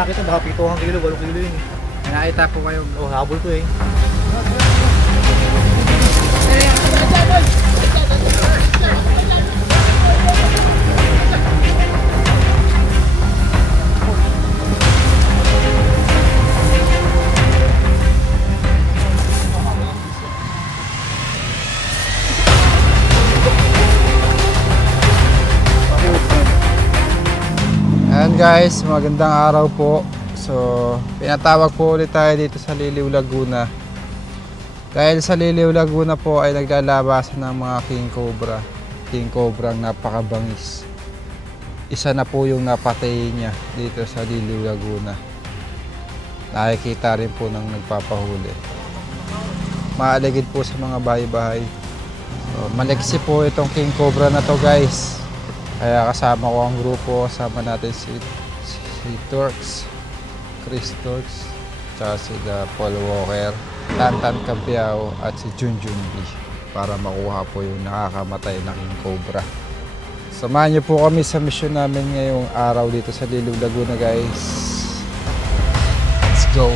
nakita, baka 7 kilo, 8 kilo yun eh. May nakita po kayo. Oh, habol ko eh. Ayan guys, magandang araw po. So, pinatawag po ulit tayo dito sa Liliw, Laguna. Dahil sa Liliw, Laguna po ay naglalabasan ng mga king cobra. King cobra ang napakabangis. Isa na po yung napatay niya dito sa Liliw, Laguna. Nakikita rin po ng nagpapahuli. Maaligid po sa mga bahay-bahay. So, maliksi po itong king cobra na to guys. Kaya kasama ko ang grupo, kasama natin si Turks, Chris Turks, tsaka si Paul Walker, Tantan Cabiao at si Junjun B para makuha po yung nakakamatay na king cobra. Samahan niyo po kami sa mission namin ngayong araw dito sa Liliw, Laguna guys. Let's go!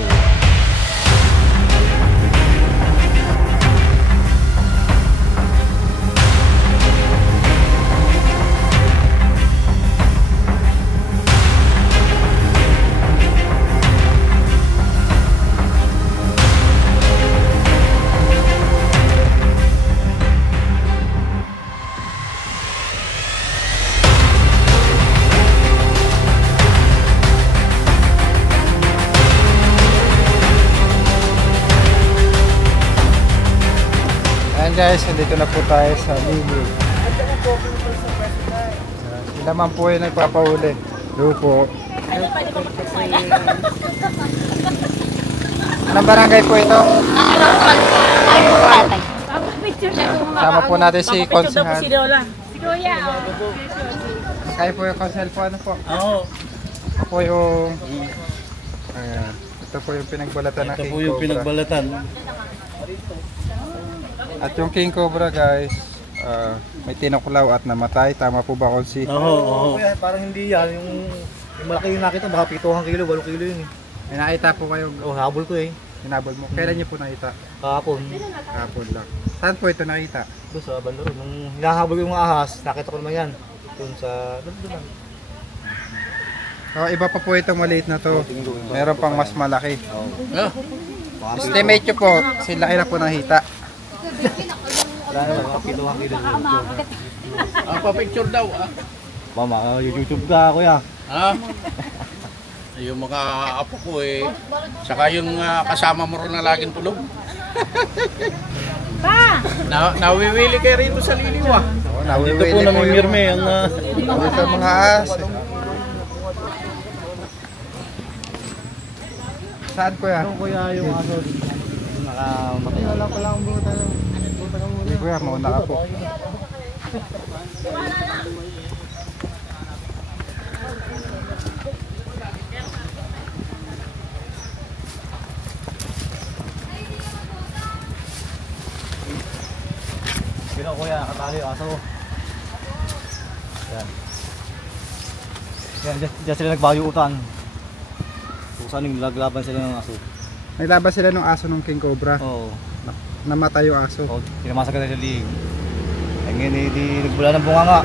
Guys, nandito na po tayo sa Liliw. Sila man po yung nagpapahuli. Lupo. Anong barangay po ito? Sama po natin si Konsehal. Si Kuya. Kayo po yung Konsehal po. Ano po? Oo. Ito po yung... Ayan. Ito po yung pinagbalatan na king cobra. Ito po yung pinagbalatan. At yung king cobra guys, may tinuklaw at namatay. Tama po ba, Konsi? Oo. Parang hindi yan. Yung malaki yung nakita, baka 7 kilo, 8 kilo yun eh. May nakita po kayo. Oh, habol ko eh. Hinabol mo. Kailan niyo po nakita? Kahapon. Kahapon lang. Saan po ito nakita? Doon sa banda ron. Nung hinahabol ko yung mga ahas, nakita ko naman yan. Doon sa... Doon lang. Oh, iba pa po itong maliit na to. Meron pang mas malaki. Estimate nyo po, sila na po nakita. Wala na, 7 kilo. Pa-picture daw. Mama, YouTube ka kuya. Ha? Yung mga apo ko eh. Saka yung kasama mo rin na laging tulog. Nawiwili kayo rito sa Liliw ah. Dito po namimirme ang... Dito mga ahas. Saan kuya? Ano kuya yung aso? Nakamatay na lang pala ang buta. Hindi kuya, mauna ka po. Gino kuya, nakatali yung aso. Yan. Yan, dyan sila nagbayuutan. Kung saan yung laglaban sila ng aso. Naglaban sila ng aso ng king cobra. Oo. Namatay yung aso. Oo, pinamasa ka sa liig. Eh ngayon hindi nagbula ng bunga nga.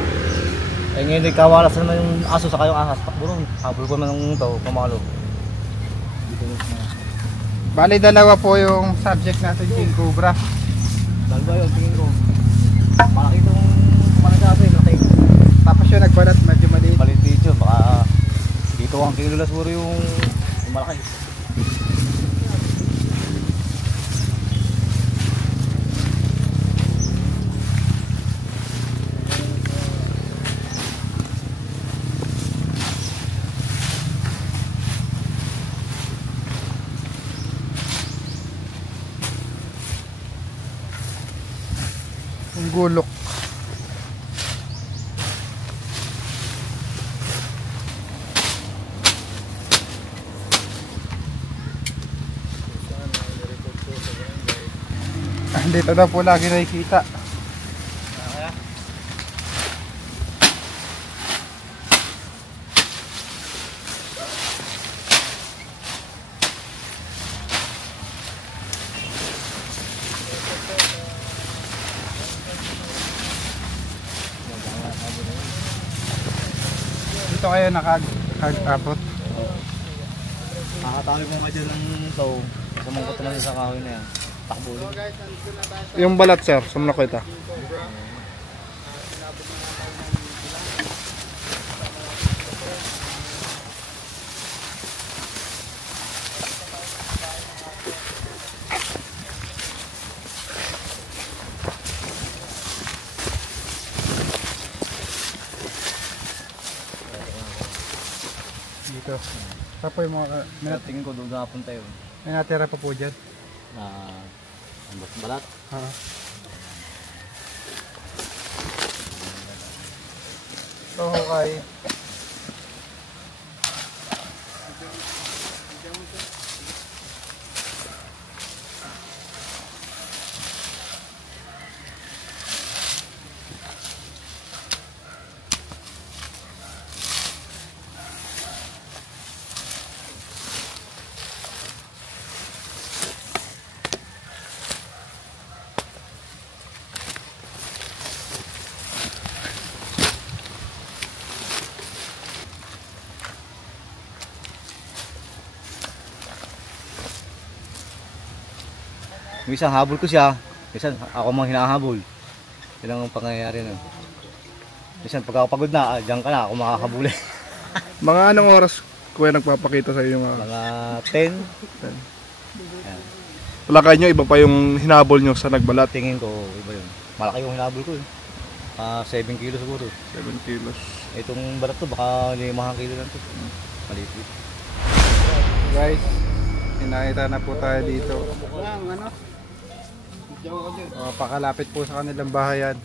Eh ngayon nagkawalas naman yung aso sa kayong ahas. Burong, habol ko naman ng tao, pamalo. Bali dalawa po yung subject natin, king cobra. Dalawa yun, tingin ko. Malaki itong panagabi, laki. Tapos yung nagbalat, medyo maliit. Maliit dito, baka dito ang kinulas puro yung malaki. Yung gulok. Dito na po lagi nakikita. dito kayo nakag-abot. Kakatali mo nga dyan ng tow. Sumangkot naman sa kahoy na yan. Takbo ulit. Yung balat sir, saan mo nakita? Dito. Tapoy mo. Tingin ko doon napunta yun. May natira pa po dyan. Ang balat. Okay. Minsan habol ko siya, minsan ako mang hinahabol. Yun ang pangyayari nun. Minsan pag ako pagod na, diyan ka na, ako makakabuli. Mga anong oras kuya nagpapakita sa iyo mga? Mga 10. Wala kayo nyo, iba pa yung hinabol nyo sa nagbalat. Tingin ko, iba yun. Malaki yung hinabol ko. 7 kilo siguro. 7 kilos. Itong balat to, baka 5 kilo lang to. Maliit. Guys, hinahita na po tayo dito. Pakalapit po sa kanilang bahayan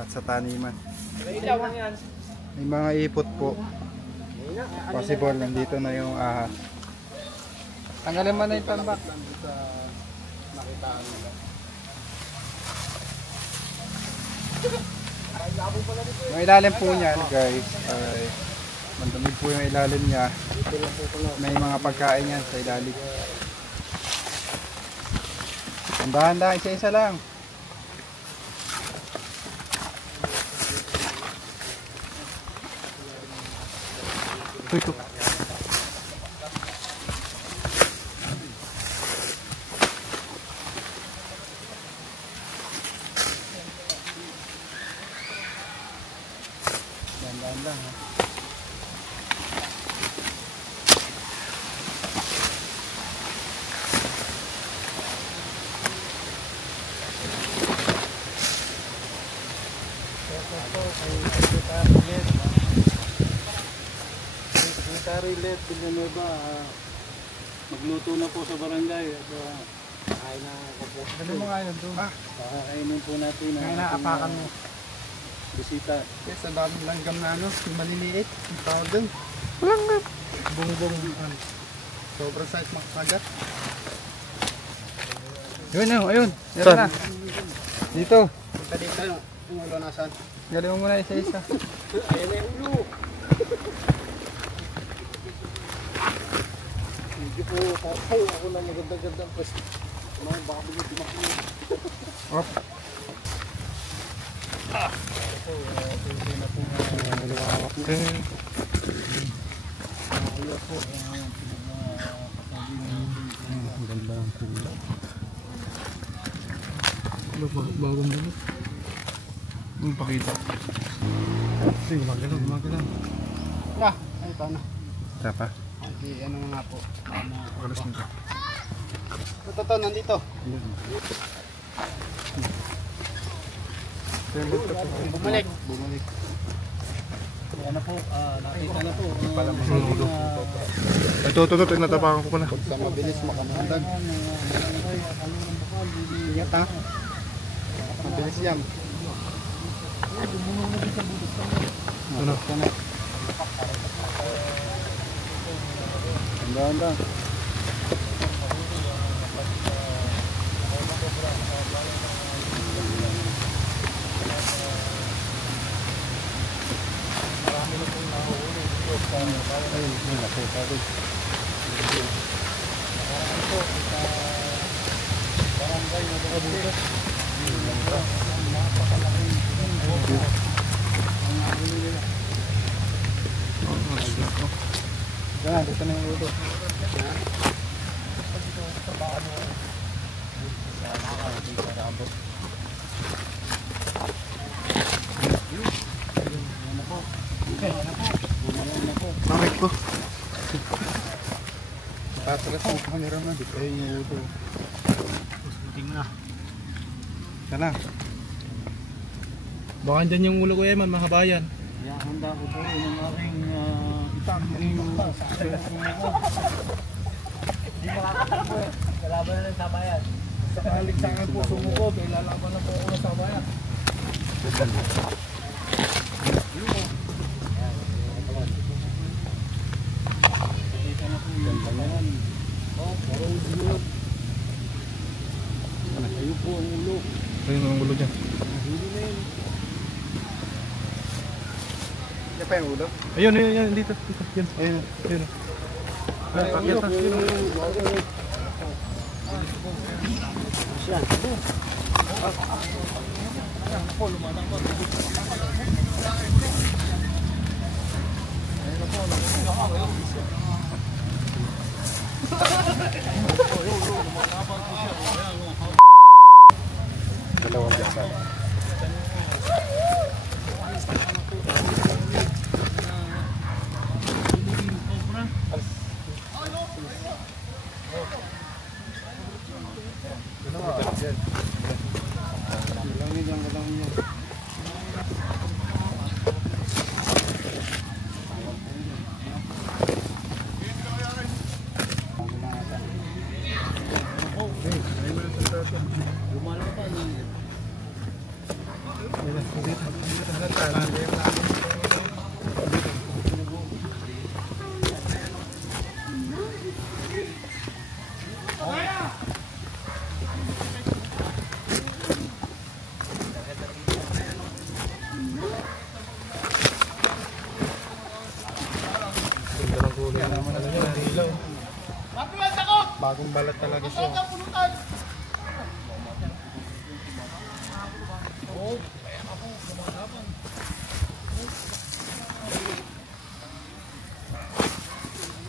at sa taniman. May mga ipot po. Possible nandito na yung ahas. Tanggalin mo na yung tambak. Yung ilalim po niyan guys ay mandamig po yung ilalim niya. May mga pagkain yan sa ilalim. Andahan lang, isa-isa lang. Ito. Andahan lang ha. Rilet, Villanueva, magluto na po sa barangay at kain na ako po. Dali mo nga yun doon. Kakainin po natin ang Ngayon naapakan mo. bisita. Yes, ang daming langgam na ano, yung maliliit. Yung tawag doon. Langgam. Bongbong. Sobrang size makasagat. Yun na, ayun. Yan Saan? na. Dito. Punta dito, yung ulo nasan? Galing mo muna isa-isa. Ayan na yung ulo. Medyo po, tatay ako na magandang-gandang pwesto. Baka bigyan tumakbo. Op. Bagong balat. Yung pakita. Sige, magalaw. Ay, paano? Tapa. Okay, ano nga po. Pakalas nito. Ito, nandito. Bumalik. Ano po, nakita na po. Ito, tinatapakan ko na. Sa mabilis makamandag. Ingat ha. Mabilis yan. Ano? Handa. Dito na yung ulo. Bakit ko? Patras ang camera na. Dito yung ulo. Tingin na. Sana. Baka dyan yung ulo ko Eman, mga kabayan. Kaya handa ko po yung aking Hindi makakatakbo eh. Kalaban na lang sa bayan. Sa kaligsangan po sumukod, ay lalaban na po ako na sa bayan. dito na po yung pangalan. Parang dilog. Ayun po ang ulo. Ayun ang ulo dyan. Huli na yun. Yan pa yung ulo? Ayun, dito. Yan. Ayun. Pakita. Dalawang jasa. Bagong balat talaga siya.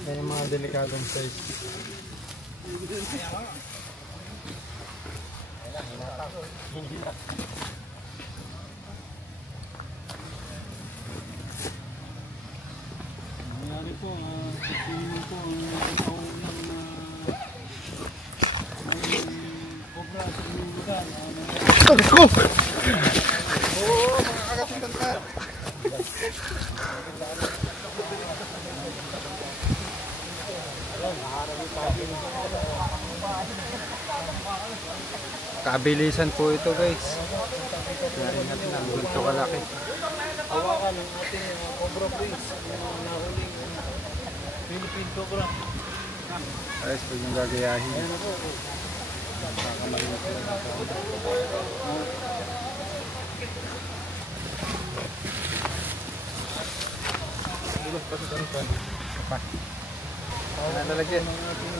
Yan yung mga delikadong size. Nangyari po, sino po ang tao ng cobra sa lugar. Let's go! Kabilisan po ito guys. Kaya ingat lang. Ganito kalaki. Hawakan ng ating cobra prince na nahuling Philippine cobra. Ayos po yung gagayahin. Ayan na po. Nalagyan. Ang ating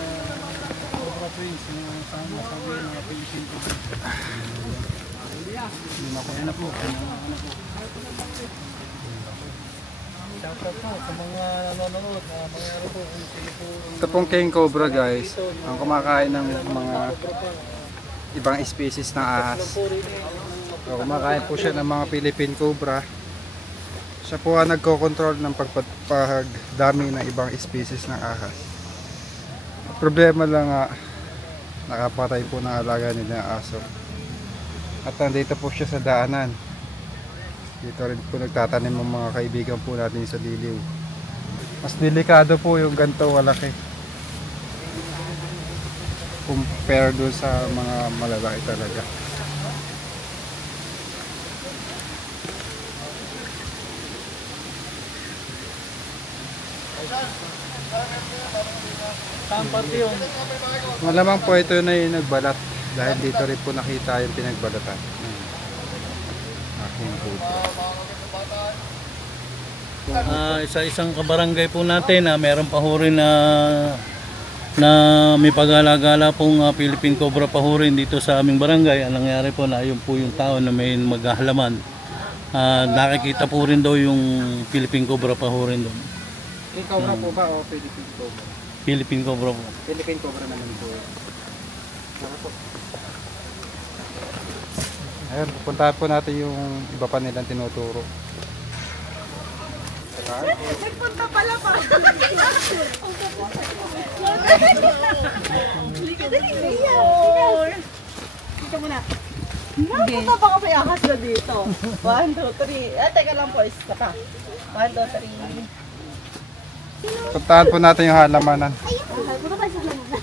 cobra prince na sama sa mga Philippine cobra. Ayan na po. Shoutout po sa mga nanonood na mangyari po kung sino po Ito pong king cobra guys. Ang kumakain ng mga ibang species ng ahas. So, kumakain po siya ng mga Philippine cobra. Siya po ang nagko-control ng pagdami ng ibang species ng ahas. Problema lang nga, nakapatay po ng alaga nila ng aso. At nandito po siya sa daanan. Dito rin po nagtatanim ng mga kaibigan po natin sa Liliw. Mas delikado po yung ganito malaki compare doon sa mga malalaki talaga. saan pati yun? Malamang po ito na yung nagbalat dahil dito rin po nakita yung pinagbalatan. Aking cobra. Isa-isang kabarangay po natin na meron pa ho rin na may pag-alagala pong Philippine Cobra pa ho rin dito sa aming barangay. Ang nangyari po na ayun po yung tao na may maghahalaman. Nakikita po rin daw yung Philippine Cobra pa ho rin doon. King Cobra po ba o Philippine Cobra? Philippine Cobra po. Philippine Cobra naman po. Ayun, pupuntahan po natin yung iba pa nilang tinuturo. Nagpunta pala pa. Dito muna. Nagpunta pa kami ahas na dito. 1, 2, 3. Teka lang po, isa pa. 1, 2, 3. Puntahan po natin yung halamanan. Punta pa sa halaman.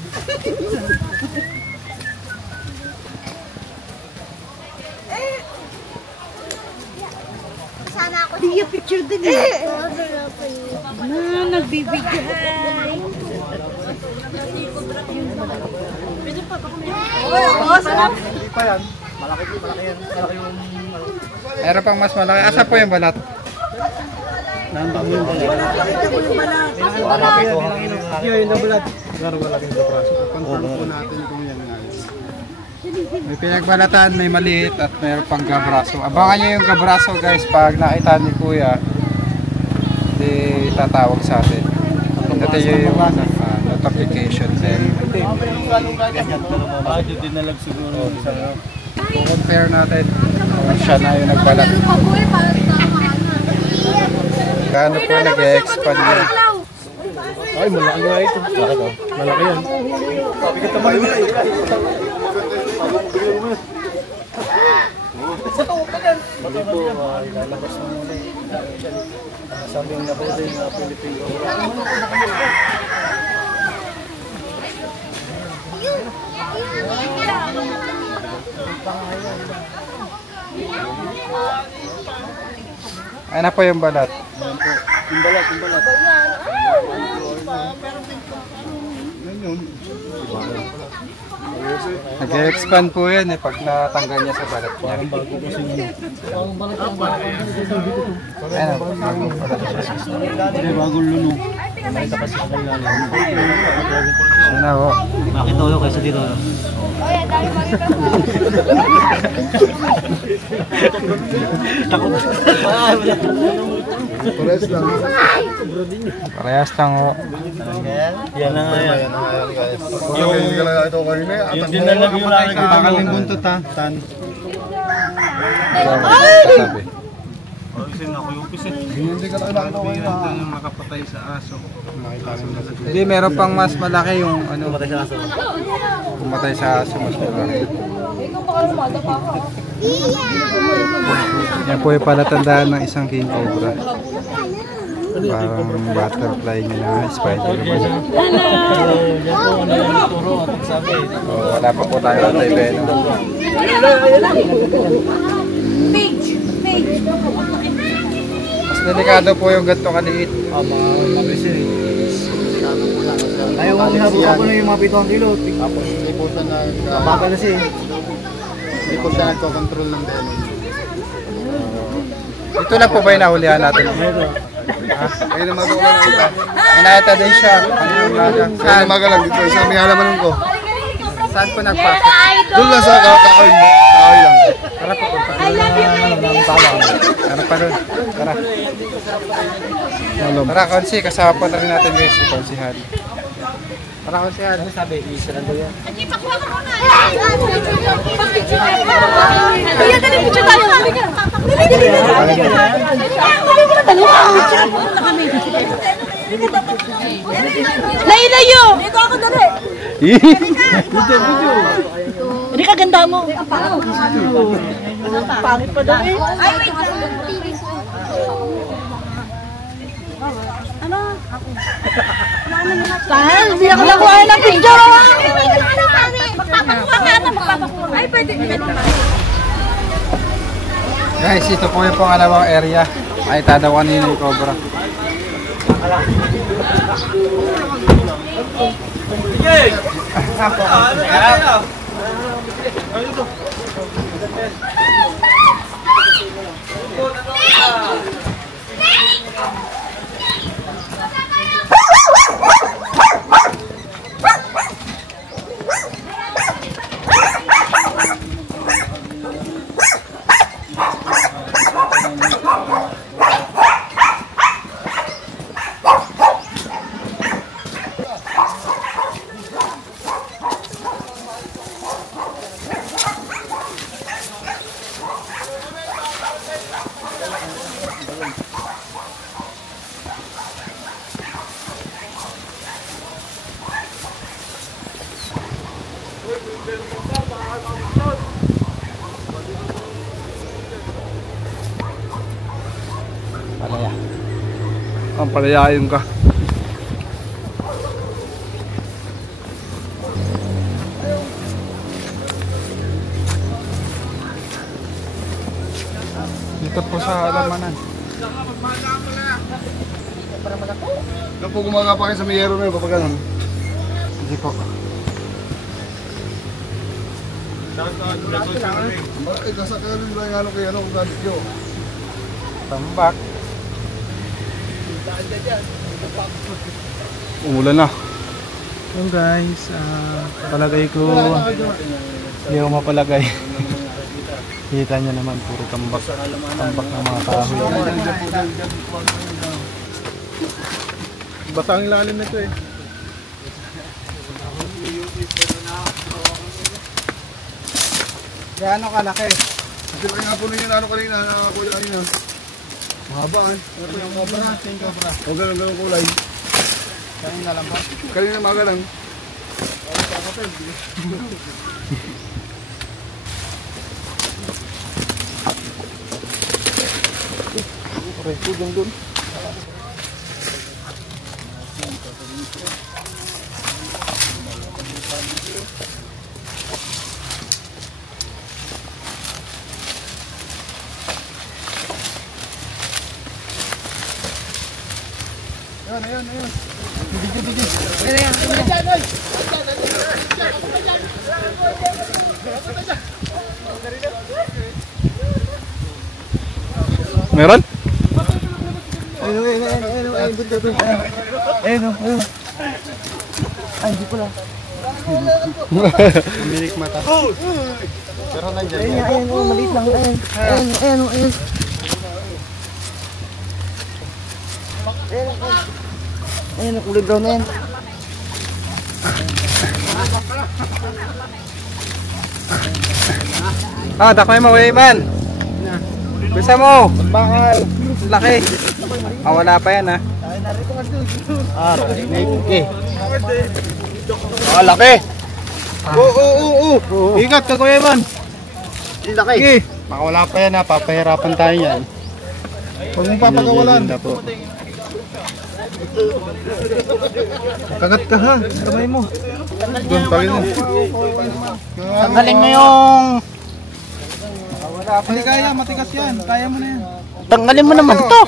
Sana ako. Di yung picture din eh. Nagbibigay. Oy, ako, sarap. Hindi pa yan. Malaki yan. Malaki yung... Meron pang mas malaki. Asa po yung balat? Nandang yung balat. Malaki yan. Yung nabalat. Garo malaki sa braso. Confirm po natin kung yan nga. May pinagbalatan, may maliit at meron pang gabraso. Abangan nyo yung gabraso guys pag nakita ni Kuya. Hindi tatawag sa atin. Dati yung notification din. Radyo dinalag siguro. Compare natin kung siya na yung nagbalat. Gaano po nag-expand yan? Ay, malaki nga ito. Malaki yan. Bigat naman yun. Sabi ng nabuhay na Philippine Cobra. Ano po yung balat? Yung balat. Nag-expand po yan eh pag natanggal niya sa balat niya. Bago kasi yun. Ayan, bagong balat siya. Hindi, bagong lunong. May kasi sa kailangan. Siya na ho. Makitulo kaysa dito. Pares lang. Parehas lang ho. Yan na nga yan. Hindi ka lang ito kanina. Yung dinalag yung nakikita mo. Takaling buntot ha. Tan. Sabi. Hindi ka lang ito kanina. Yung makapatay sa aso. Makita rin na sa Hindi, meron pang mas malaki yung ano. Matay sa aso. Pumatay sa aso, mas malaki. Yan po yung palatandaan ng isang king cobra. Parang butterfly niya na Spider-Man. Wala pa po tayo at Venom. Mas delikado po yung ganito kaliit. Mabilis yun eh. Ayaw nga hinabot ako na yung mga 7 kilo. Tapos hindi po siya Mabagal na siya eh. hindi po siya nagko-control ng venom. Ito lang po ba yung nahulihan natin? Ayun ang magalang ito. Inayata din siya. Ano yung laga? Ayun ang magalang dito. Isang may halaman ko. Saan po nagpasok? Doon lang sa kakaoy. Kakaoy lang. Tara po punta. Tara pa doon. Tara. Tara, Konsi. Kasama po na rin natin guys. Si Konsi Hali. Tara, Konsi Hali. Sabi, isa lang daw yan. Kuya, dali picture tayo. Dali. Dali mo na dali. Layo. Dito ako dali. Hindi ka ganda mo. Pangit pa daw eh. Ay, wait lang. Ano? Sahel, hindi ako nakuha ng picture. Magpapakuha ka na. Ay, pwede. Guys, ito po yung pangalawang area. Ay, tadaw kanina yung cobra. Palaya. Ang palayayon ka. Dito po sa alamanan. Ano po gumaga pa kayo sa mayero na yun, papaganon? Hindi po. Bakit nasa kanon lang yung ano kayo, ano kung galit nyo? Tambak. Umulan na. Yung guys, palagay ko hindi ako mapalagay. Kita niya naman puro tambak ng mga kahoy. Batang ilalim nito eh. Gaano kalaki? Kasi lang nga po ninyo na ano kanina, nakakulay kanina. Mahabaan. Ito yung cobra. O ganun kulay. Kanina lang po. Kanina maga lang. Ayan. Meron? Hindi pala. Umirik mata. Pero nandiyan. Ayan, maliit lang. Ayan. Ayan, kulay brown na yan. Dakmay mo, Iman. Bisa mo. Bakal. Laki. Wala pa yan ha. Okay. Laki. Oo. Ingat ka, Kuya Iman. Laki. Sige. Baka wala pa yan ha. Papahirapan tayo yan. Huwag mong papagawalan. Kagat ka ha. Kamay mo. Doon pa rin mo. Tanggalin mo yung... Hindi kaya. Matigas yan. Kaya mo na yan. Tanggalin mo naman to.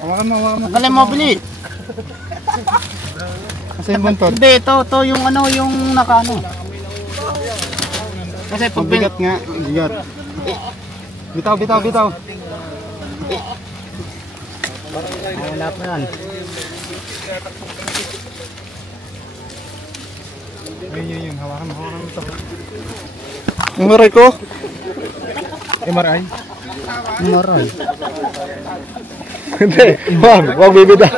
Hawakan mo. Tanggalin mo, bilis. Kasi yung buntot. Hindi, ito yung ano, yung nakaano. Kasi pag Bigat nga. Bigat. Bitaw. wala pa yan. Yun. Hawakan mo ito. MRI ko? MRI? Maroy. Hindi. Wag bibitaw.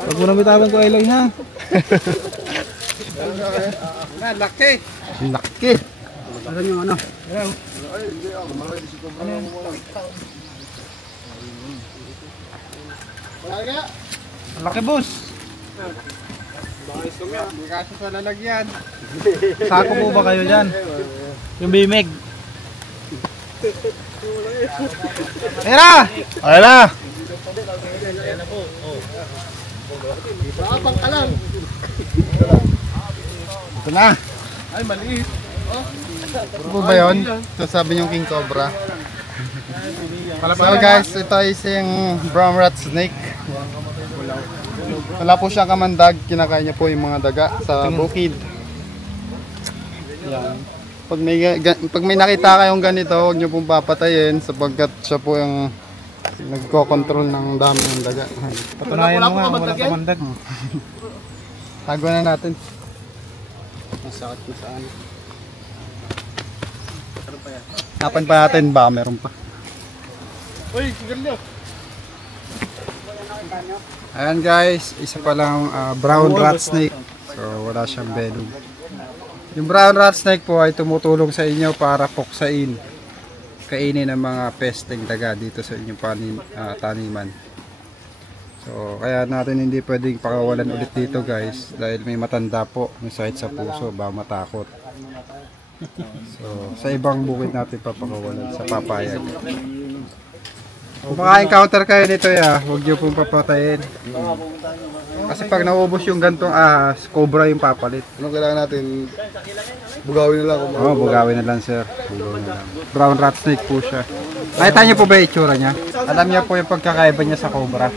Wag mo na bitawan ko Eloy ha. Laki. Ano yung ano? Laki boss. Kaso sa lalagyan. Sako po ba kayo dyan? Yung bimig. Tira! Ayan na! Ito na. Ay, maliit. Ito po ba yun? Ito sabi niyong king cobra. So guys, ito is yung brown rat snake. Wala po siyang kamandag, kinakain niya po yung mga daga sa bukid. Yan. Pag may nakita kayong ganito, huwag niyo pong papatayin sapagkat siya po yung nagko-control ng dami ng daga. Patunayan mo nga, walang kamandag. Tago na natin. Masakit ko saan. Hapan pa natin ba? Meron pa. Uy, sigarilyo. Ayan guys, isa pa lang brown rat snake. So wala siyang venom. Yung brown rat snake po ay tumutulong sa inyo para puksain kainin ng mga pesteng daga dito sa inyong taniman. So kaya natin hindi pwedeng pakawalan ulit dito guys, dahil may matanda po, may sakit sa puso, ba matakot. So sa ibang bukid natin papakawalan, sa papayag. Kung maka-encounter kayo nito huwag nyo pong papatayin. Kasi pag naubos yung gantong ahas, cobra yung papalit. Anong kailangan natin? Bugawin na lang. Oo, bugawin na lang sir. Bugawin na lang. Brown rat snake po siya. Nakita niyo po ba yung itsura niya? Alam niya po yung pagkakaiba niya sa cobra.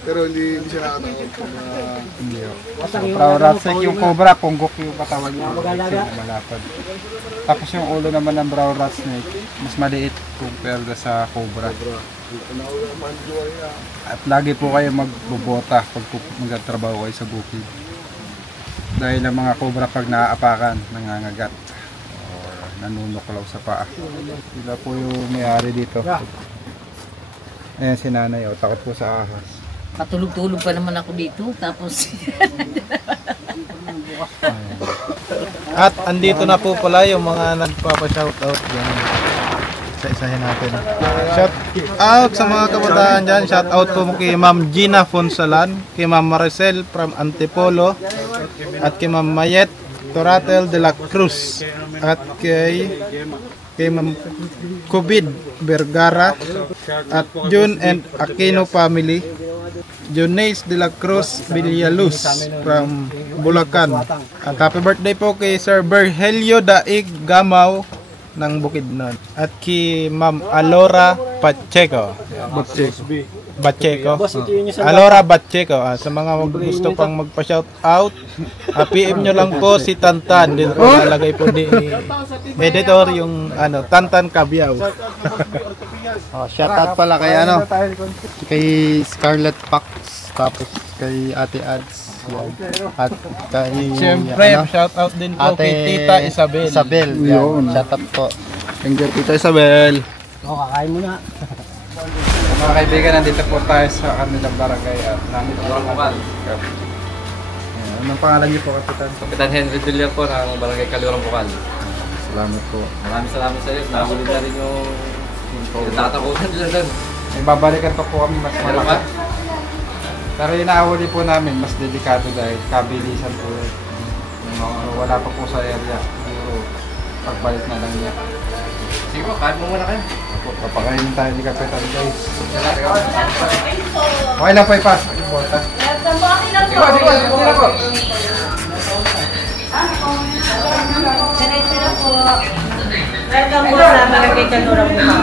Pero hindi siya nakatakot. Hindi. So, brown rat snake yung cobra, punggok yung katawan niya. Malapad. Tapos yung ulo naman ng brown rat snake, mas maliit compared sa cobra. At lagi po kayo magbobota pag magtatrabaho kayo sa bukid. Dahil ang mga cobra pag naaapakan, nangangagat or nanunuklaw sa paa. Sila po yung may-ari dito. Ayan si nanay, takot po sa ahas. Patulog-tulog pa naman ako dito, tapos At andito na po pala yung mga nagpapa-shoutout dyan. Isa-isahin natin. Shout out sa mga kabataan dyan. Shout out po kay Ma'am Gina Fonsalan, kay Ma'am Maricel from Antipolo, at kay Ma'am Mayet Toratel de la Cruz, at kay Ma'am Kubid Vergara, at June and Aquino family, Jones de la Cruz Villaluz from Bulacan. At happy birthday po kay Sir Berhelio Daig Gamaw ng Bukidnon, at kay Ma'am Alora Pacheco. Alora Pacheco. Sa mga gusto pang magpa-shout out, PM nyo lang po si Tantan. Dito po nalagay po ni editor yung Tantan Cabiao. Shout out pala kay kay Scarlett Pax, tapos kay Ate Ads, at kay Siyempre, shout out din po kay Tita Isabel. Shout out po. Thank you, Tita Isabel. Kakain mo na. Mga kaibigan, nandito po tayo sa kanilang barangay at namin Kaluran Bukal. Anong pangalan niyo po, Kapitan? Kapitan Henry Villar po ng barangay Kaluran Bukal. Salamat po. Maraming salamat sa iyo. Nahuli na rin yung tatakutan nila doon. May babalikan pa po kami mas malakas. Pero yung naahuli po namin, mas delikado dahil kabilisan po. Wala pa po sa area. Siguro pagbalik na lang niya. Sige po, kahit mo muna kayo. Papakainin tayo ni Kapitan guys. Okay lang po ipasok yung bota. Sige po. Welcome po sa Barangay Kaluran Bukal.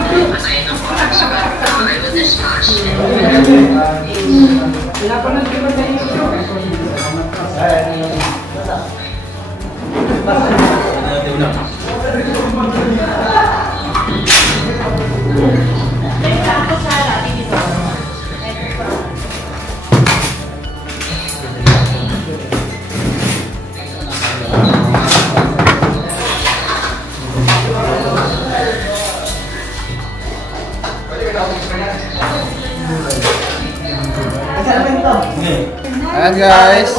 Ayan guys,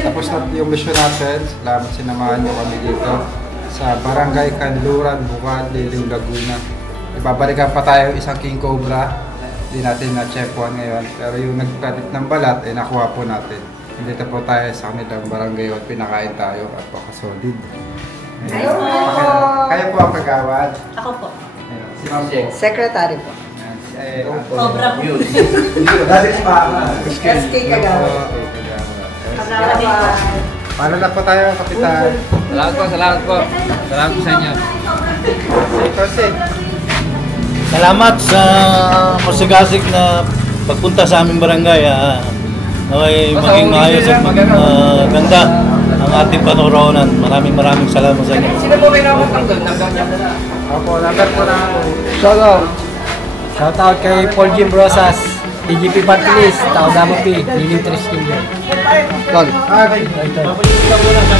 tapos na yung mission natin. Salamat sinamahan nyo kami dito sa Barangay Kanluran, Bukal, Liliw, Laguna. Ibabalikan pa tayo isang king cobra. Hindi natin na-check-one ngayon, pero yung nagpalit ng balat ay nakuha po natin. Dito po tayo sa kanilang barangay at pinakain tayo at pakasolid. Kayo po ang kagawad. Ako po. Si Ma'am po. Secretary po. Cobra po. Dati si Mama. SK Kagawad. Paano na po tayo, Kapitan? Salamat po. Salamat po sa inyo. Salamat sa masigasig na pagpunta sa aming barangay. Naway maging maayos at ganda ang ating panoronan. Maraming salamat sa inyo. Sino po kayo nakapagtanggal? Opo, number po na ako. Shout out kay Paul Jim Rosas, DGP Party List, Tao Damo P, Liling Triskin. Tol. Babalik ka muna sa